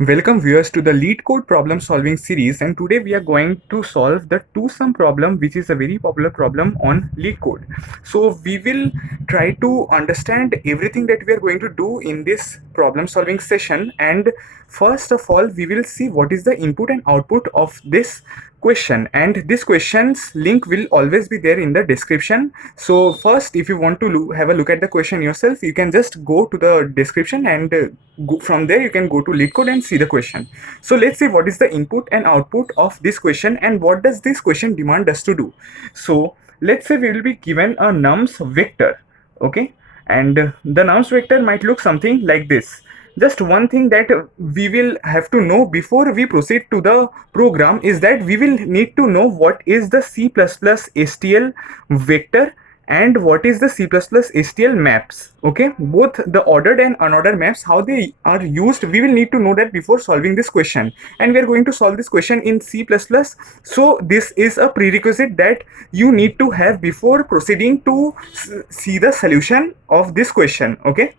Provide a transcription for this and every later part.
Welcome viewers to the LeetCode problem solving series, and today we are going to solve the two-sum problem, which is a very popular problem on LeetCode. So we will try to understand everything that we are going to do in this problem solving session, and first of all we will see what is the input and output of this question, and this question's link will always be there in the description. So first, if you want to have a look at the question yourself, you can just go to the description, and from there you can go to LeetCode and see the question. So let's see what is the input and output of this question and what does this question demand us to do. So let's say we will be given a nums vector, okay, and the nums vector might look something like this. Just one thing that we will have to know before we proceed to the program is that we will need to know what is the C++ STL vector and what is the C++ STL maps. Okay, both the ordered and unordered maps, how they are used, we will need to know that before solving this question, and we are going to solve this question in C++. So this is a prerequisite that you need to have before proceeding to see the solution of this question. Okay,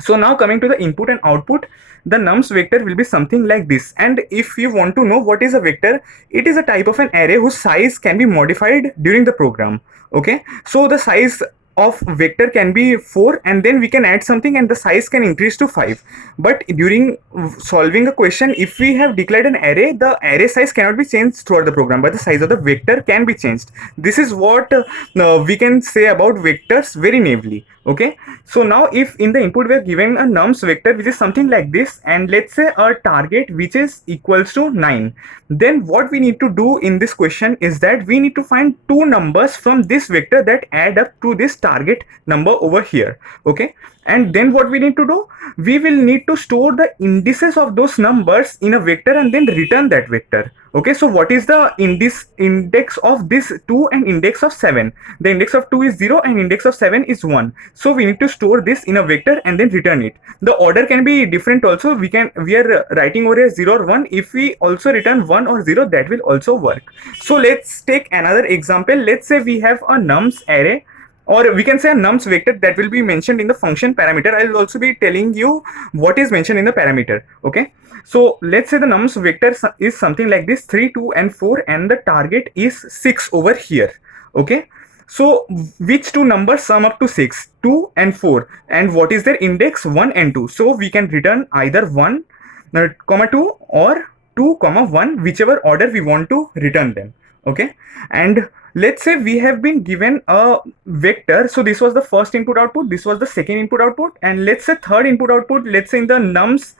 so now coming to the input and output, the nums vector will be something like this. And if you want to know what is a vector, it is a type of an array whose size can be modified during the program. Okay, so the size of vector can be 4, and then we can add something and the size can increase to 5. But during solving a question, if we have declared an array, the array size cannot be changed throughout the program, but the size of the vector can be changed. This is what we can say about vectors very naively. Okay, so now if in the input we are given a nums vector which is something like this, and let's say a target which is equals to 9, then what we need to do in this question is that we need to find two numbers from this vector that add up to this target number over here. Okay, and then what we need to do, we will need to store the indices of those numbers in a vector and then return that vector. Okay, so what is the index of this 2 and index of 7? The index of 2 is 0 and index of 7 is 1. So we need to store this in a vector and then return it. The order can be different also. We are writing over here 0 or 1. If we also return 1 or 0, that will also work. So let's take another example. Let's say we have a nums array, or we can say a nums vector that will be mentioned in the function parameter. I will also be telling you what is mentioned in the parameter. Okay, so let's say the nums vector is something like this, 3, 2 and 4, and the target is 6 over here. Okay, so which two numbers sum up to 6? 2 and 4, and what is their index? 1 and 2. So we can return either 1 comma 2 or 2 comma 1, whichever order we want to return them. Okay, and let's say we have been given a vector. So this was the first input output, this was the second input output, and let's say third input output, let's say in the nums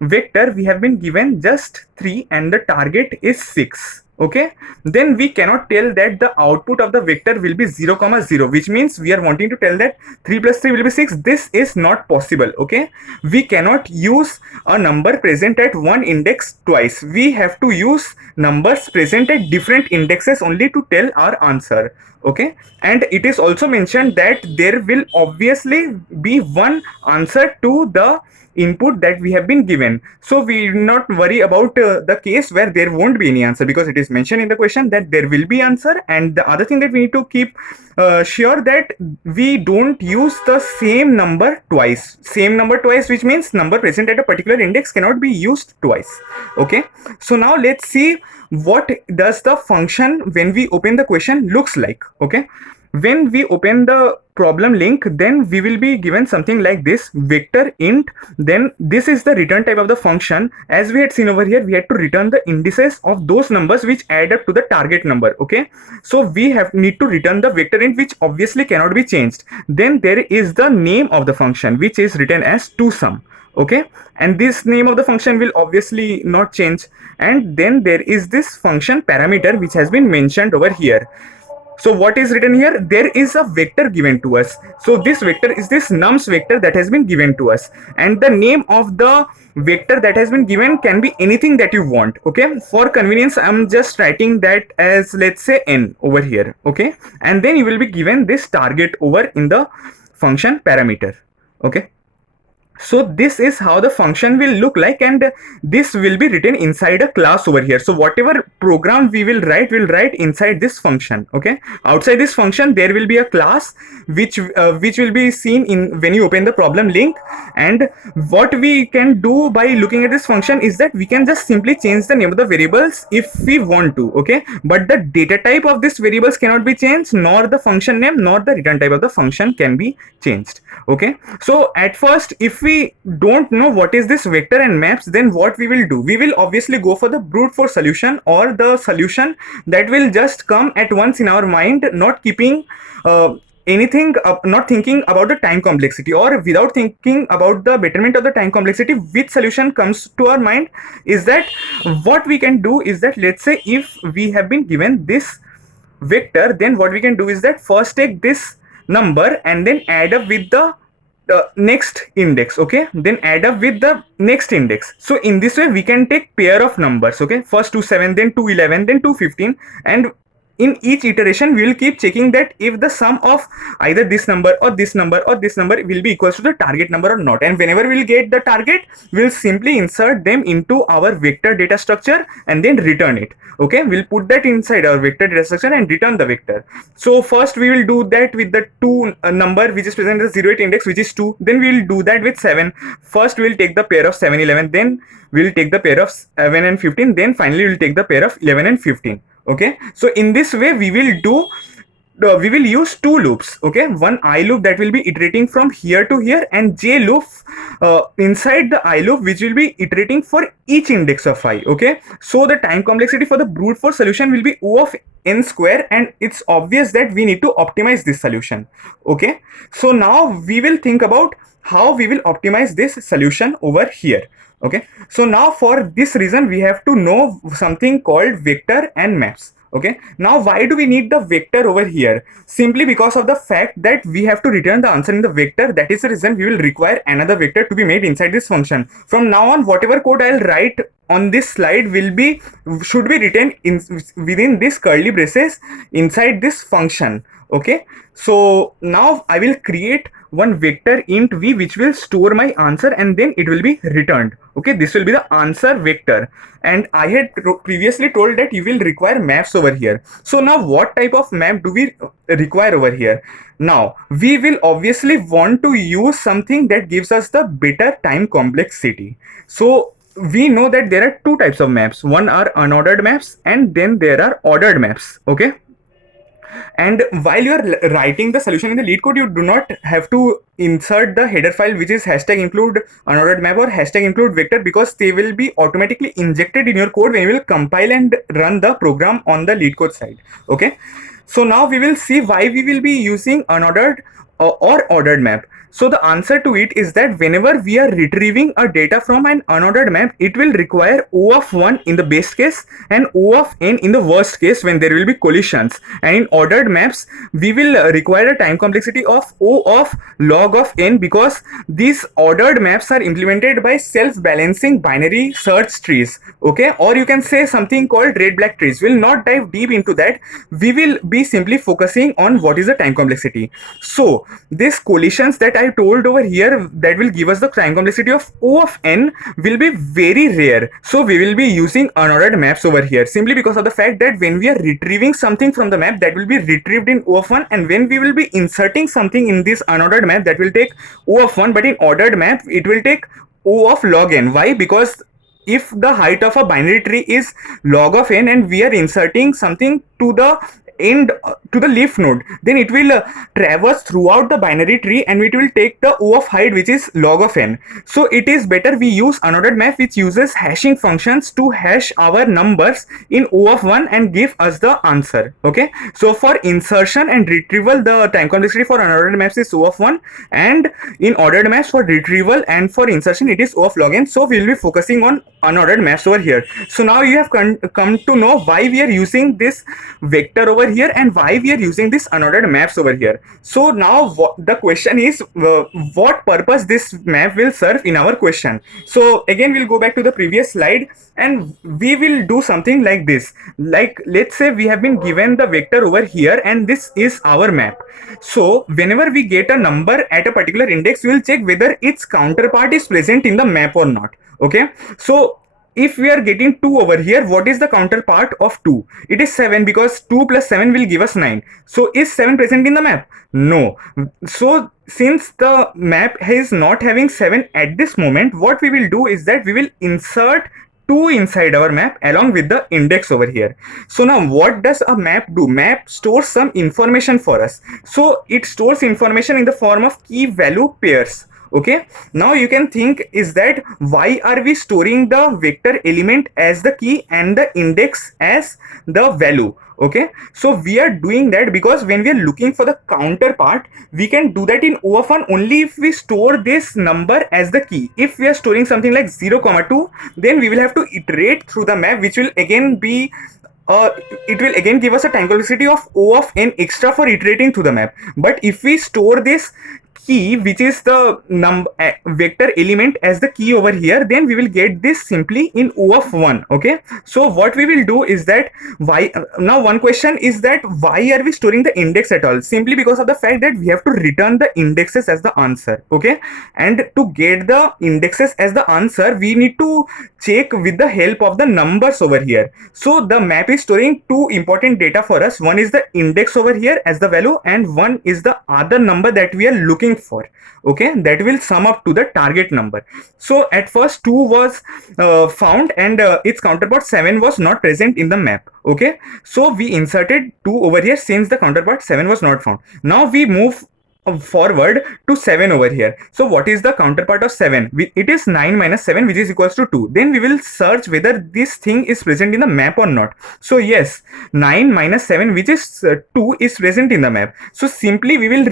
vector we have been given just 3 and the target is 6. Okay, then we cannot tell that the output of the vector will be 0 comma 0, which means we are wanting to tell that 3 plus 3 will be 6. This is not possible. Okay, we cannot use a number present at one index twice. We have to use numbers present at different indexes only to tell our answer. Okay, and it is also mentioned that there will obviously be one answer to the input that we have been given. So we do not worry about the case where there won't be any answer, because it is mentioned in the question that there will be answer. And the other thing that we need to keep sure that we don't use the same number twice. Same number twice, which means number present at a particular index cannot be used twice. Okay, so now let's see what does the function when we open the question looks like. Okay, when we open the problem link, then we will be given something like this, vector int. Then this is the return type of the function. As we had seen over here, we had to return the indices of those numbers which add up to the target number. Okay, so we need to return the vector int, which obviously cannot be changed. Then there is the name of the function, which is written as toSum. Okay, and this name of the function will obviously not change. And then there is this function parameter which has been mentioned over here. So what is written here? There is a vector given to us. So this vector is this nums vector that has been given to us, and the name of the vector that has been given can be anything that you want. Okay, for convenience I'm just writing that as, let's say, n over here. Okay, and then you will be given this target over in the function parameter. Okay, So this is how the function will look like, and this will be written inside a class over here. So whatever program we will write inside this function. Okay, outside this function there will be a class which will be seen in when you open the problem link. And what we can do by looking at this function is that we can just simply change the name of the variables if we want to. Okay, but the data type of this variables cannot be changed, nor the function name, nor the return type of the function can be changed. Okay, so at first, if we don't know what is this vector and maps, then what we will do, we will obviously go for the brute force solution, or the solution that will just come at once in our mind, not keeping anything not thinking about the time complexity, or without thinking about the betterment of the time complexity. Which solution comes to our mind is that what we can do is that, let's say if we have been given this vector, then what we can do is that first take this number and then add up with the next index. Okay, then add up with the next index. So in this way we can take pair of numbers. Okay, first 2 7, then 2 11, then 2 15, and in each iteration we will keep checking that if the sum of either this number or this number or this number will be equals to the target number or not. And whenever we'll get the target, we'll simply insert them into our vector data structure and then return it. Okay, we'll put that inside our vector data structure and return the vector. So first we will do that with the 2 number which is present as 0 8 index, which is 2. Then we will do that with 7. First we will take the pair of 7 11, then we will take the pair of 7 and 15, then finally we will take the pair of 11 and 15. Okay, so in this way we will use two loops. Okay, one I loop that will be iterating from here to here, and j loop inside the I loop which will be iterating for each index of I. Okay, so the time complexity for the brute force solution will be O of n square, and it's obvious that we need to optimize this solution. Okay, so now we will think about how we will optimize this solution over here. Okay, so now for this reason we have to know something called vector and maps. Okay, now why do we need the vector over here? Simply because of the fact that we have to return the answer in the vector. That is the reason we will require another vector to be made inside this function. From now on, whatever code I'll write on this slide should be written within this curly braces inside this function. Okay, so now I will create one vector int v which will store my answer and then it will be returned. Okay, this will be the answer vector, and I had previously told that you will require maps over here. So now what type of map do we require over here? Now we will obviously want to use something that gives us the better time complexity. So we know that there are two types of maps. One are unordered maps and then there are ordered maps. Okay, and while you are writing the solution in the LeetCode, you do not have to insert the header file which is hashtag include unordered map or hashtag include vector, because they will be automatically injected in your code when you will compile and run the program on the LeetCode side. Okay, so now we will see why we will be using unordered or ordered map. So the answer to it is that whenever we are retrieving a data from an unordered map, it will require O of 1 in the best case and O of n in the worst case when there will be collisions. And in ordered maps, we will require a time complexity of O of log of n, because these ordered maps are implemented by self-balancing binary search trees. Okay, or you can say something called red-black trees. We'll not dive deep into that. We will be simply focusing on what is the time complexity. So these collisions that I told over here that will give us the time complexity of O of n will be very rare. So we will be using unordered maps over here simply because of the fact that when we are retrieving something from the map, that will be retrieved in O of 1, and when we will be inserting something in this unordered map, that will take O of 1, but in ordered map it will take O of log n. Why? Because if the height of a binary tree is log of n and we are inserting something to the end to the leaf node, then it will traverse throughout the binary tree and it will take the O of height which is log of n. So it is better we use unordered map which uses hashing functions to hash our numbers in O of 1 and give us the answer. Okay, so for insertion and retrieval, the time complexity for unordered maps is O of 1, and in ordered maps for retrieval and for insertion it is O of log n. So we will be focusing on unordered maps over here. So now you have come to know why we are using this vector over here and why we are using this unordered maps over here. So now the question is, what purpose this map will serve in our question. So again, we'll go back to the previous slide and we will do something like this. Like, let's say we have been given the vector over here and this is our map. So whenever we get a number at a particular index, we will check whether its counterpart is present in the map or not. Okay, so if we are getting 2 over here, what is the counterpart of 2? It is 7, because 2 plus 7 will give us 9. So is 7 present in the map? No. So since the map is not having 7 at this moment, what we will do is that we will insert 2 inside our map along with the index over here. So now what does a map do? Map stores some information for us. So it stores information in the form of key value pairs. Okay, now you can think, is that why are we storing the vector element as the key and the index as the value? Okay, so we are doing that because when we are looking for the counterpart, we can do that in O of 1 only if we store this number as the key. If we are storing something like 0, 2, then we will have to iterate through the map, which will again be it will again give us a time complexity of O of n extra for iterating through the map. But if we store this key, which is the vector element, as the key over here, then we will get this simply in O of 1. Okay, so what we will do is that, why now one question is that why are we storing the index at all? Simply because of the fact that we have to return the indexes as the answer. Okay, and to get the indexes as the answer, we need to check with the help of the numbers over here. So the map is storing 2 important data for us. One is the index over here as the value, and one is the other number that we are looking for. Okay, that will sum up to the target number. So at first 2 was found and its counterpart 7 was not present in the map. Okay, so we inserted 2 over here since the counterpart 7 was not found. Now we move forward to 7 over here. So what is the counterpart of 7? It is 9 minus 7, which is equals to 2. Then we will search whether this thing is present in the map or not. So yes, 9 minus 7, which is 2, is present in the map. So simply we will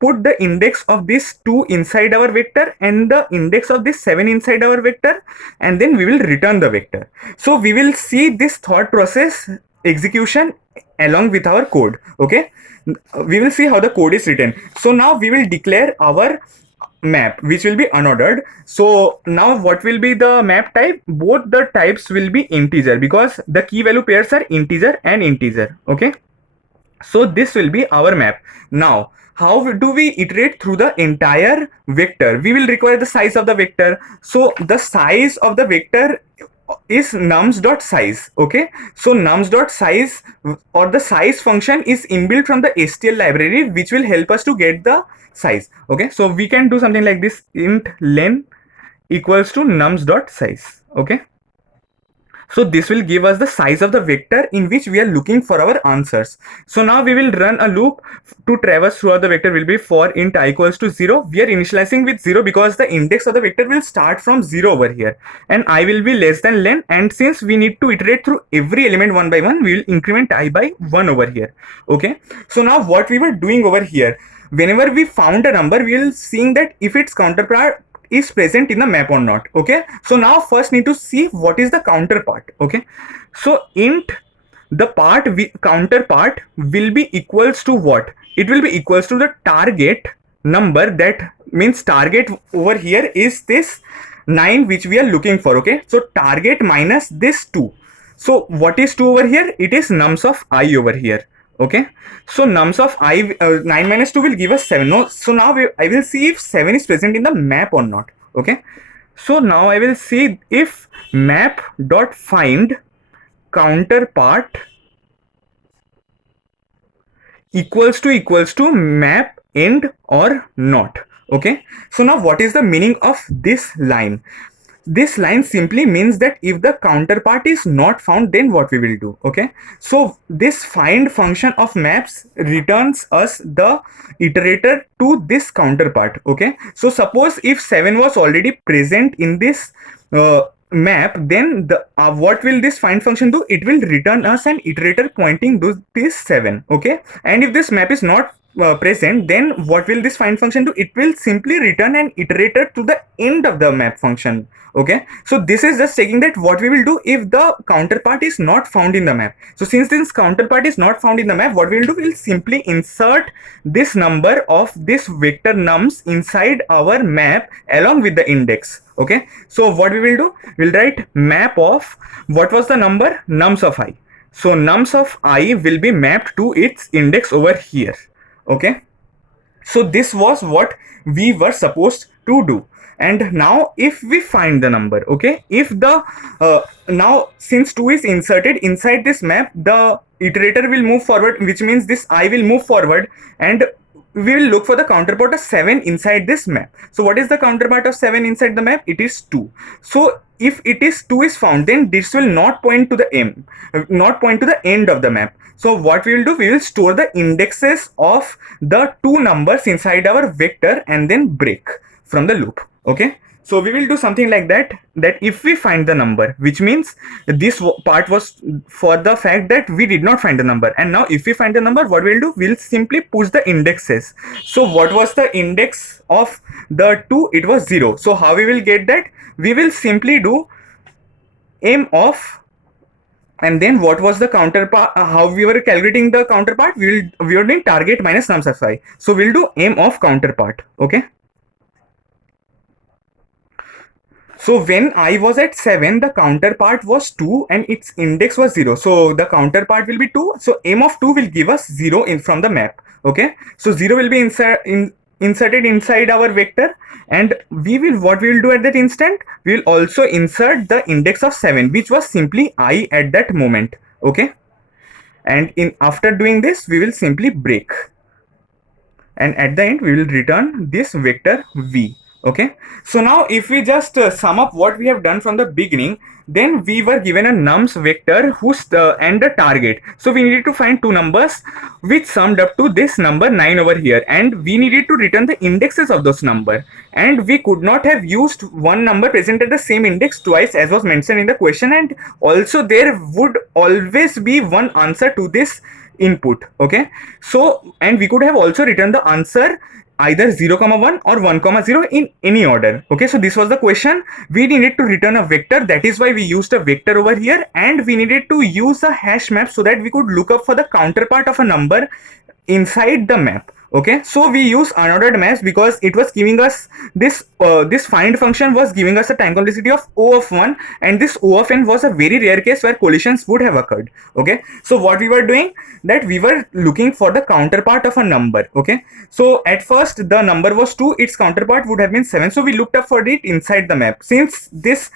put the index of this 2 inside our vector and the index of this 7 inside our vector, and then we will return the vector. So we will see this thought process execution along with our code. Okay, we will see how the code is written. So now we will declare our map, which will be unordered. So now what will be the map type? Both the types will be integer, because the key value pairs are integer and integer. Okay, so this will be our map. Now how do we iterate through the entire vector? We will require the size of the vector. So the size of the vector is nums.size. Okay, so nums.size or the size function is inbuilt from the STL library, which will help us to get the size. Okay, so we can do something like this: int len equals to nums.size. Okay, so this will give us the size of the vector in which we are looking for our answers. So now we will run a loop to traverse throughout the vector. Will be for int I equals to 0. We are initializing with 0 because the index of the vector will start from 0 over here, and I will be less than len, and since we need to iterate through every element one by one, we will increment I by 1 over here. Okay, so now what we were doing over here, whenever we found a number, we will seeing that if its counterpart is present in the map or not. Okay, so now first need to see what is the counterpart. Okay, so int the counterpart will be equals to what? It will be equals to the target number. That means target over here is this 9 which we are looking for. Okay, so target minus this 2. So what is 2 over here? It is nums of I over here. Okay, so nums of I 9 minus 2 will give us 7. No, so now I will see if 7 is present in the map or not. Okay, so now I will see if map dot find counterpart equals to map end or not. Okay, so now what is the meaning of this line? This line simply means that if the counterpart is not found, then what we will do. Okay, so this find function of maps returns us the iterator to this counterpart. Okay, so suppose if 7 was already present in this map, then the what will this find function do? It will return us an iterator pointing to this 7. Okay, and if this map is not present, then what will this find function do? It will simply return an iterator to the end of the map function. Okay, so this is just checking that what we will do if the counterpart is not found in the map. So since this counterpart is not found in the map, what we will do, we'll simply insert this number of this vector nums inside our map along with the index. Okay, so what we will do, we'll write map of, what was the number? Nums of I. So nums of I will be mapped to its index over here. Okay, so this was what we were supposed to do. And now if we find the number, okay, if the now since 2 is inserted inside this map, the iterator will move forward, which means this I will move forward, and we will look for the counterpart of 7 inside this map. So what is the counterpart of 7 inside the map? It is 2. So if it is 2 is found, then this will not point to the not point to the end of the map. So what we will do, we will store the indexes of the two numbers inside our vector and then break from the loop. Okay, so we will do something like that, that if we find the number, which means this part was for the fact that we did not find the number, and now if we find the number, what we'll do, we'll simply push the indexes. So what was the index of the 2? It was 0. So how we will get that? We will simply do m of, and then what was the counterpart, how we were calculating the counterpart, we were doing target minus nums of I. So we'll do m of counterpart. Okay, so when I was at 7, the counterpart was 2 and its index was 0. So the counterpart will be 2. So m of 2 will give us 0 in from the map. Okay, so 0 will be inserted inside our vector, and we will, what we will do at that instant, we will also insert the index of 7, which was simply I at that moment. Okay, and in after doing this, we will simply break, and at the end we will return this vector v. Okay, so now if we just sum up what we have done from the beginning, then we were given a nums vector whose and the target. So we needed to find two numbers which summed up to this number 9 over here, and we needed to return the indexes of those number, and we could not have used one number present at the same index twice as was mentioned in the question, and also there would always be one answer to this input. Okay, so and we could have also written the answer either 0, 1 or 1, 0 in any order. Okay, so this was the question. We needed to return a vector, that is why we used a vector over here, and we needed to use a hash map so that we could look up for the counterpart of a number inside the map. Okay, so we use unordered maps because it was giving us this this find function was giving us a time complexity of O of 1, and this O of n was a very rare case where collisions would have occurred. Okay, so what we were doing, that we were looking for the counterpart of a number. Okay, so at first the number was 2, its counterpart would have been 7, so we looked up for it inside the map. Since this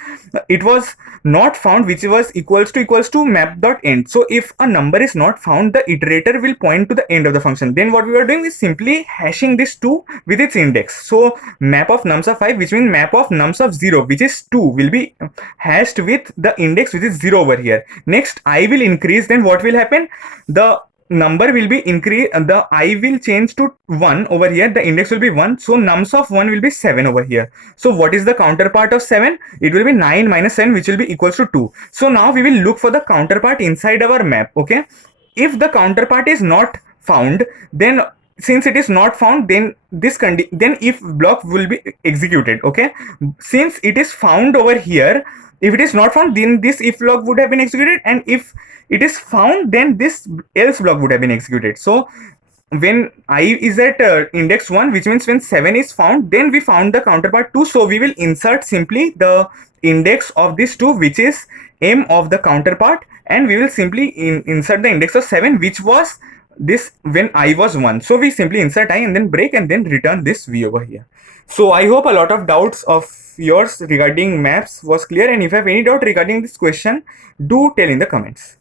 it was not found, which was equals to map.end. So if a number is not found, the iterator will point to the end of the function. Then what we were doing is simply hashing this 2 with its index. So map of nums of 5, which means map of nums of 0, which is 2, will be hashed with the index which is 0 over here. Next I will increase, then what will happen, the number will be increased, the I will change to 1 over here, the index will be 1, so nums of 1 will be 7 over here. So what is the counterpart of 7? It will be 9 minus 7, which will be equals to 2. So now we will look for the counterpart inside our map. Okay, if the counterpart is not found, then since it is not found, then this then if block will be executed. Okay, since it is found over here, if it is not found, then this if block would have been executed, and if it is found, then this else block would have been executed. So when I is at index 1, which means when 7 is found, then we found the counterpart 2, so we will insert simply the index of this 2, which is m of the counterpart, and we will simply insert the index of 7, which was this when I was 1. So we simply insert I and then break and then return this v over here. So I hope a lot of doubts of yours regarding maps was clear, and if you have any doubt regarding this question, do tell in the comments.